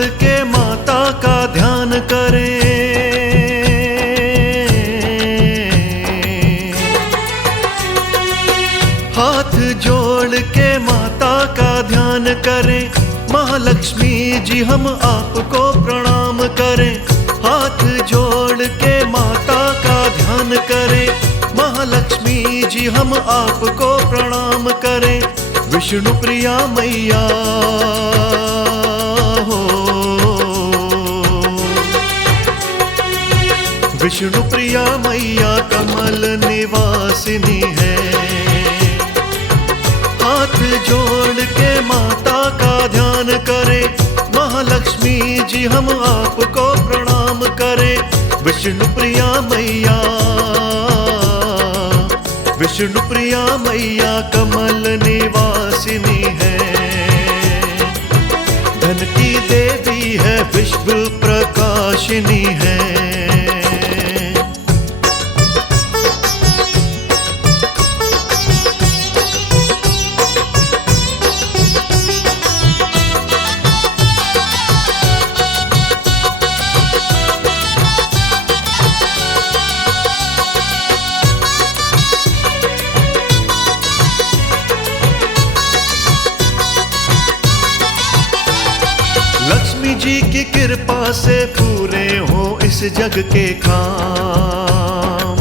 जोड़ के माता का ध्यान करें, हाथ जोड़ के माता का ध्यान करें। महालक्ष्मी जी हम आपको प्रणाम करें, हाथ जोड़ के माता का ध्यान करें। महालक्ष्मी जी हम आपको प्रणाम करें। विष्णु प्रिया मैया हो, विष्णु प्रिया मैया कमल निवासिनी है। हाथ जोड़ के माता का ध्यान करें, महालक्ष्मी जी हम आपको प्रणाम करें। विष्णु प्रिया मैया, विष्णु प्रिया मैया कमल निवासिनी है। धन की देवी है, विश्व प्रकाशिनी है। लक्ष्मी जी की कृपा से पूरे हो इस जग के काम।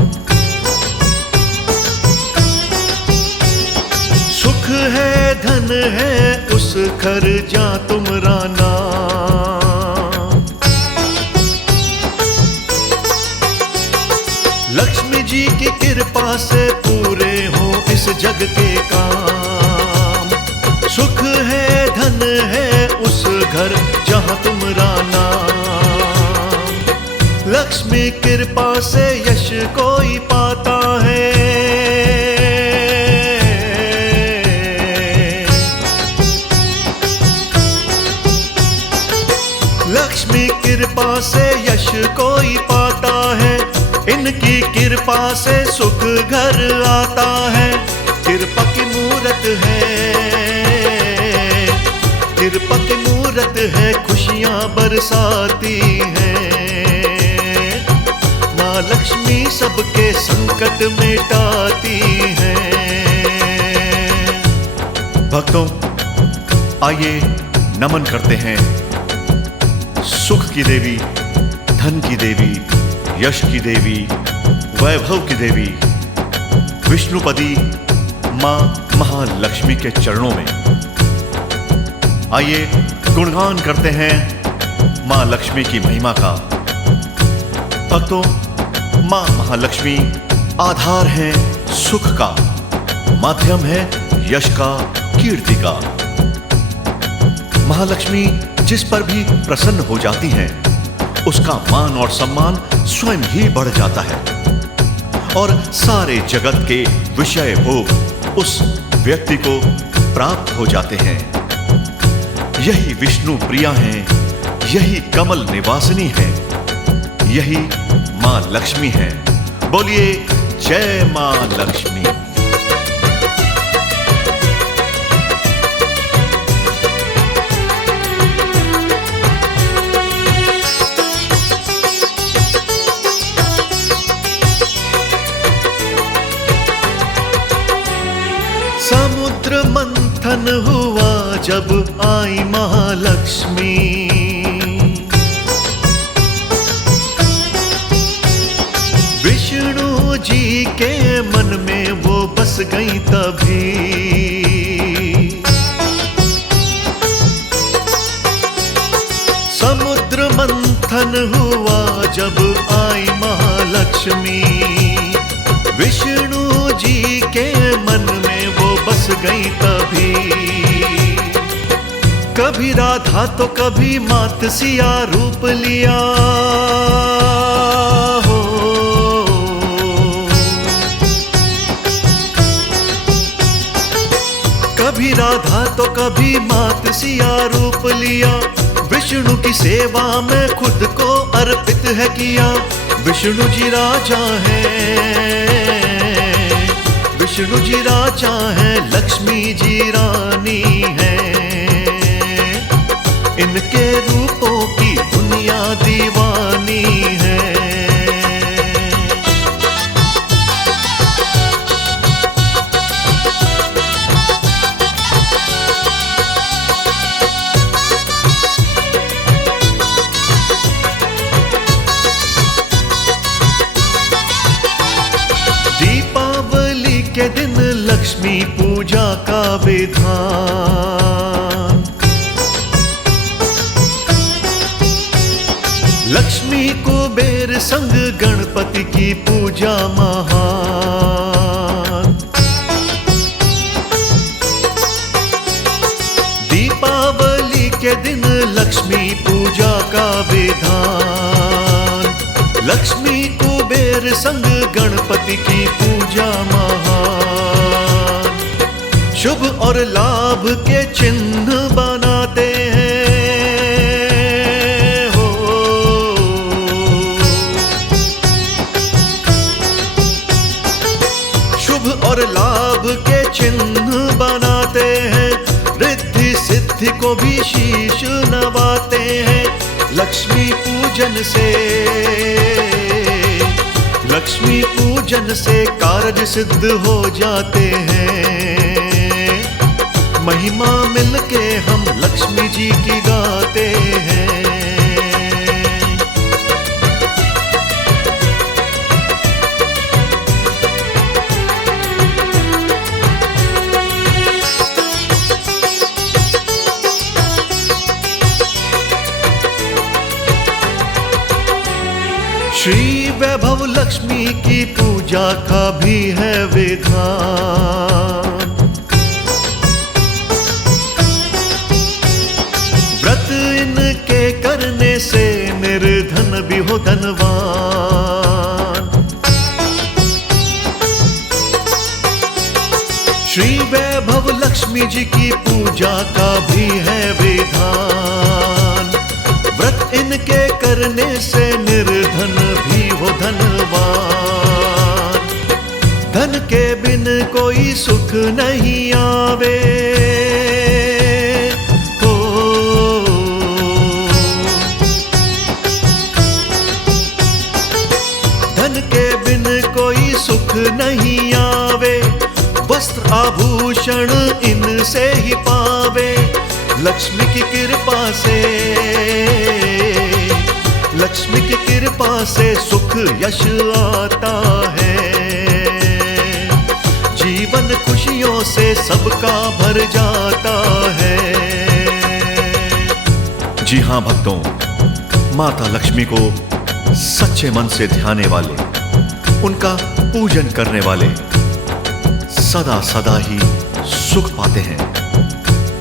सुख है धन है उस घर जा तुमरा नाम। लक्ष्मी जी की कृपा से पूरे हो इस जग के काम। सुख है धन है उस घर जहां तुमरा नाम। लक्ष्मी कृपा से यश कोई पाता है, लक्ष्मी कृपा से यश कोई पाता है। इनकी कृपा से सुख घर आता है। कृपा की मूरत है, कृपा की मूरत है, खुशियां बरसाती है। माँ लक्ष्मी सबके संकट मिटाती है। भक्तों आइए नमन करते हैं सुख की देवी, धन की देवी, यश की देवी, वैभव की देवी विष्णुपदी माँ महालक्ष्मी के चरणों में। आइए गुणगान करते हैं माँ लक्ष्मी की महिमा का। भक्तों माँ महालक्ष्मी आधार है सुख का, माध्यम है यश का, कीर्ति का। महालक्ष्मी जिस पर भी प्रसन्न हो जाती हैं, उसका मान और सम्मान स्वयं ही बढ़ जाता है और सारे जगत के विषय भोग उस व्यक्ति को प्राप्त हो जाते हैं। यही विष्णु प्रिया हैं, यही कमल निवासिनी है, यही मां लक्ष्मी है। बोलिए जय मां लक्ष्मी। समुद्र मंथन हुआ जब आई महालक्ष्मी, विष्णु जी के मन में वो बस गई तभी। समुद्र मंथन हुआ जब आई महालक्ष्मी, विष्णु जी के मन में वो बस गई तभी। कभी राधा तो कभी मात सिया रूप लिया हो। कभी राधा तो कभी मात सिया रूप लिया। विष्णु की सेवा में खुद को अर्पित है किया। विष्णु जी राजा हैं, विष्णु जी राजा हैं, लक्ष्मी जी रानी हैं। इनके रूपों विधान। लक्ष्मी कुबेर संग गणपति की पूजा महान। दीपावली के दिन लक्ष्मी पूजा का विधान। लक्ष्मी कुबेर संग गणपति की पूजा महान। शुभ और लाभ के चिन्ह बनाते हैं हो। शुभ और लाभ के चिन्ह बनाते हैं। रिद्धि सिद्धि को भी शीश नवाते हैं। लक्ष्मी पूजन से कार्य सिद्ध हो जाते हैं। महिमा मिलके हम लक्ष्मी जी की गाते हैं। श्री वैभव लक्ष्मी की पूजा का भी है विधान। व्रत इनके करने से निर्धन भी हो धनवान। श्री वैभव लक्ष्मी जी की पूजा का भी है विधान। व्रत इनके करने से निर्धन भी हो धनवान। धन के बिन कोई सुख नहीं आवे हो। धन के बिन कोई सुख नहीं आवे। वस्त्र आभूषण इनसे ही पावे। लक्ष्मी की कृपा से सुख यश आता है। जीवन खुशियों से सबका भर जाता है। जी हाँ भक्तों, माता लक्ष्मी को सच्चे मन से ध्याने वाले, उनका पूजन करने वाले सदा सदा ही सुख पाते हैं।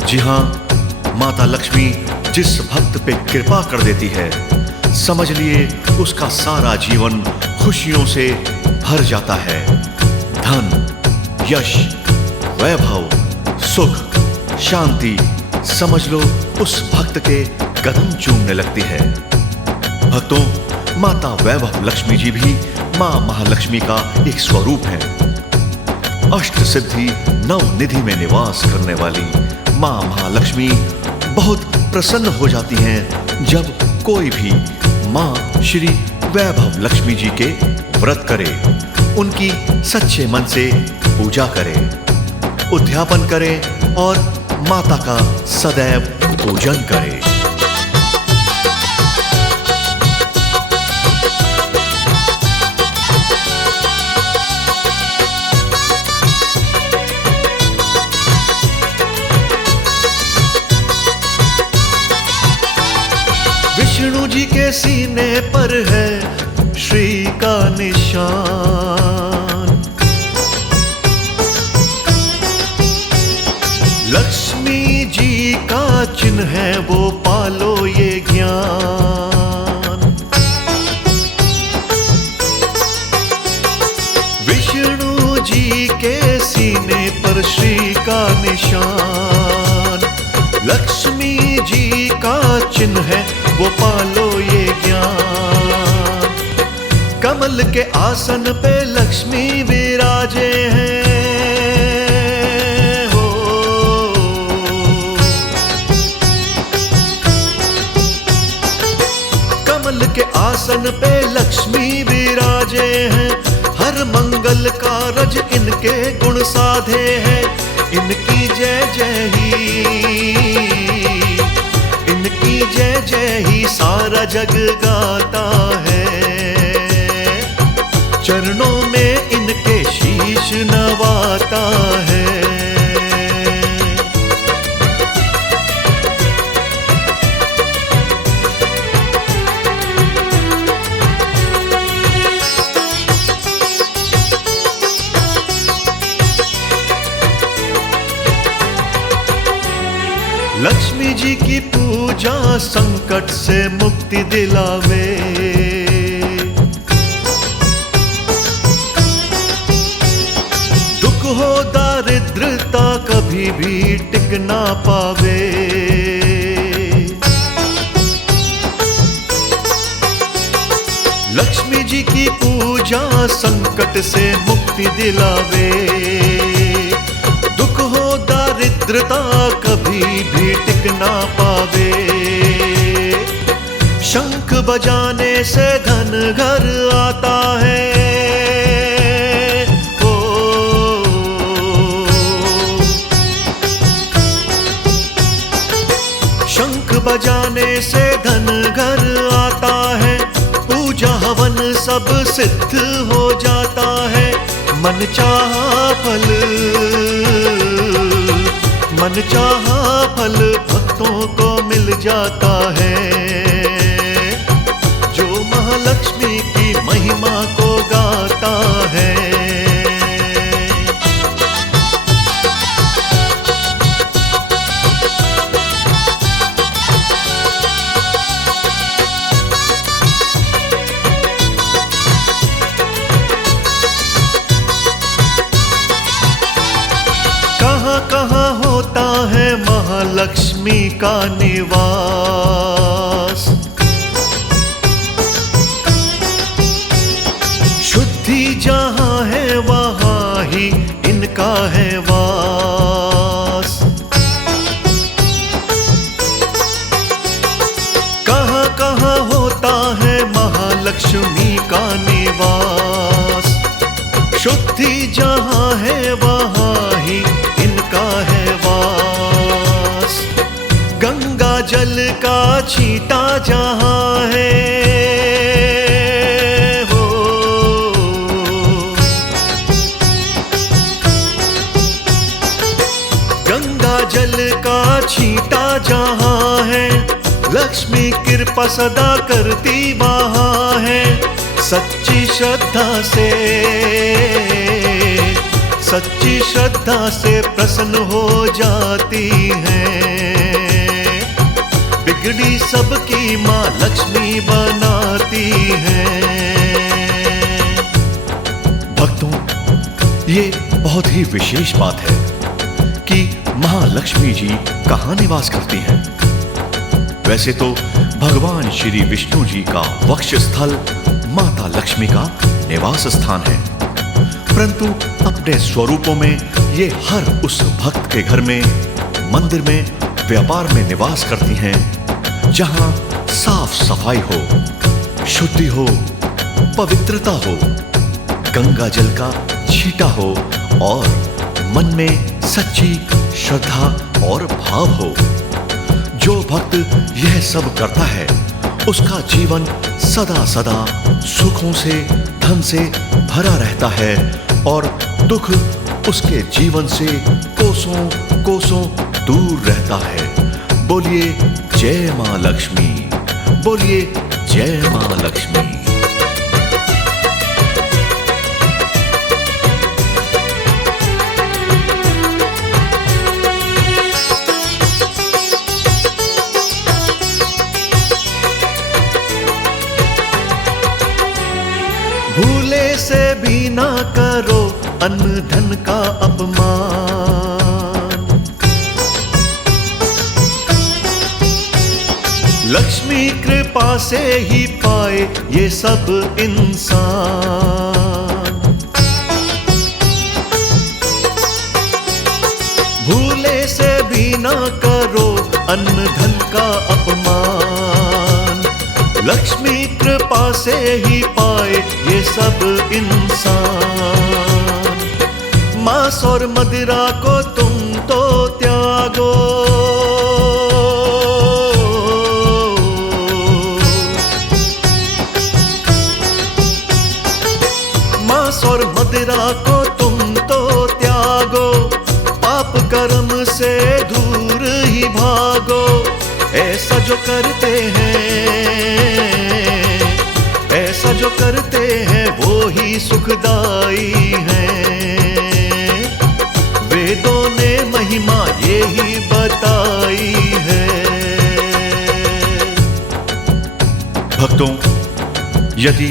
जी हाँ, माता लक्ष्मी जिस भक्त पे कृपा कर देती है, समझ लिए उसका सारा जीवन खुशियों से भर जाता है। धन, यश, वैभव, सुख, शांति समझ लो उस भक्त के कदम चूमने लगती है। भक्तों, माता वैभव लक्ष्मी जी भी मां महालक्ष्मी का एक स्वरूप है। अष्ट सिद्धि नव निधि में निवास करने वाली मां महालक्ष्मी बहुत प्रसन्न हो जाती हैं जब कोई भी मां श्री वैभव लक्ष्मी जी के व्रत करे, उनकी सच्चे मन से पूजा करे, उद्यापन करे और माता का सदैव पूजन करे। विष्णु जी के सीने पर है श्री का निशान। लक्ष्मी जी का चिन्ह है वो पालो ये ज्ञान। विष्णु जी के सीने पर श्री का निशान। लक्ष्मी जी का चिन्ह है वो पालो ये ज्ञान। कमल के आसन पे लक्ष्मी विराजे हैं हो। कमल के आसन पे लक्ष्मी विराजे हैं। हर मंगल कारज इनके गुण साधे हैं। इनकी जय जय ही, इनकी जय जय ही सारा जग गाता है। चरणों में इनके शीश नवाता है। लक्ष्मी जी की पूजा संकट से मुक्ति दिलावे। दुख हो दारिद्रता कभी भी टिक ना पावे। लक्ष्मी जी की पूजा संकट से मुक्ति दिलावे। दुख हो दारिद्रता कभी भी टिक ना पावे। शंख बजाने से धन घर आता है। ओ, शंख बजाने से धन घर आता है। पूजा हवन सब सिद्ध हो जाता है। मन चाहा फल भक्तों को मिल जाता है। जो महालक्ष्मी की महिमा को गाता है। कहाँ होता है महालक्ष्मी का निवास। शुद्धि जहाँ है वहाँ ही इनका है वास। कहाँ होता है महालक्ष्मी का निवास। शुद्धि जहाँ है वहाँ ही इनका है वास। गंगा जल का छींटा जहाँ है हो। गंगा जल का छींटा जहाँ है। लक्ष्मी कृपा सदा करती वहाँ है। सच्ची श्रद्धा से प्रसन्न हो जाती हैं। बिगड़ी सबकी माँ लक्ष्मी बनाती हैं। भक्तों, ये बहुत ही विशेष बात है कि महालक्ष्मी जी कहाँ निवास करती हैं। वैसे तो भगवान श्री विष्णु जी का वक्ष स्थल माता लक्ष्मी का निवास स्थान है, परंतु अपने स्वरूपों में ये हर उस भक्त के घर में, मंदिर में, व्यापार में निवास करती हैं जहां साफ सफाई हो, शुद्धि हो, पवित्रता हो, गंगा जल का छींटा हो और मन में सच्ची श्रद्धा और भाव हो। जो भक्त यह सब करता है उसका जीवन सदा सदा सुखों से, धन से भरा रहता है और दुख उसके जीवन से कोसों कोसों दूर रहता है। बोलिए जय मां लक्ष्मी, बोलिए जय मां लक्ष्मी। भूले से भी ना करो अन्न धन का अपमान। लक्ष्मी कृपा से ही पाए ये सब इंसान। भूले से भी ना करो अन्न धन का अपमान। लक्ष्मी कृपा से ही पाए ये सब इंसान। मांस और मदिरा को तुम तो त्यागो। मांस और मदिरा को तुम तो त्यागो। पाप कर्म से दूर ही भागो। ऐसा जो करते हैं वो ही सुखदाई हैं। वेदों ने महिमा ये ही बताई भक्तों, यदि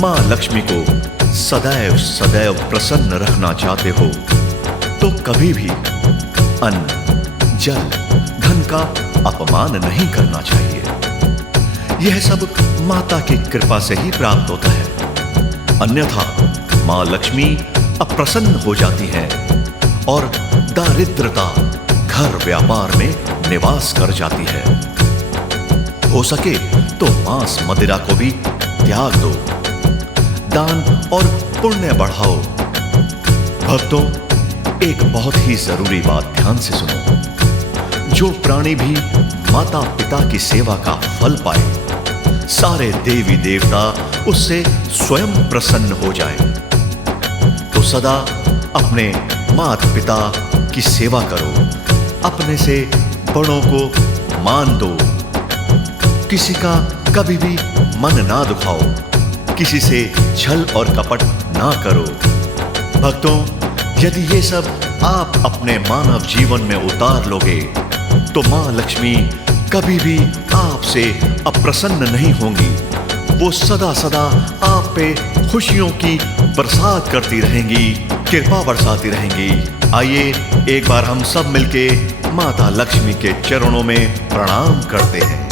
मां लक्ष्मी को सदैव सदैव प्रसन्न रखना चाहते हो तो कभी भी अन्न, जल, धन का अपमान नहीं करना चाहिए। यह सब माता की कृपा से ही प्राप्त होता है। अन्यथा मां लक्ष्मी अप्रसन्न हो जाती हैं और दारिद्रता घर व्यापार में निवास कर जाती है। हो सके तो मांस मदिरा को भी त्याग दो, दान और पुण्य बढ़ाओ। भक्तों, एक बहुत ही जरूरी बात ध्यान से सुनो। जो प्राणी भी माता पिता की सेवा का फल पाए, सारे देवी देवता उससे स्वयं प्रसन्न हो जाएं। तो सदा अपने माता पिता की सेवा करो, अपने से बड़ों को मान दो, किसी का कभी भी मन ना दुखाओ, किसी से छल और कपट ना करो। भक्तों, यदि ये सब आप अपने मानव जीवन में उतार लोगे तो मां लक्ष्मी कभी भी आपसे अप्रसन्न नहीं होंगी। वो सदा सदा आप पे खुशियों की बरसात करती रहेंगी, कृपा बरसाती रहेंगी। आइए एक बार हम सब मिलके माता लक्ष्मी के चरणों में प्रणाम करते हैं।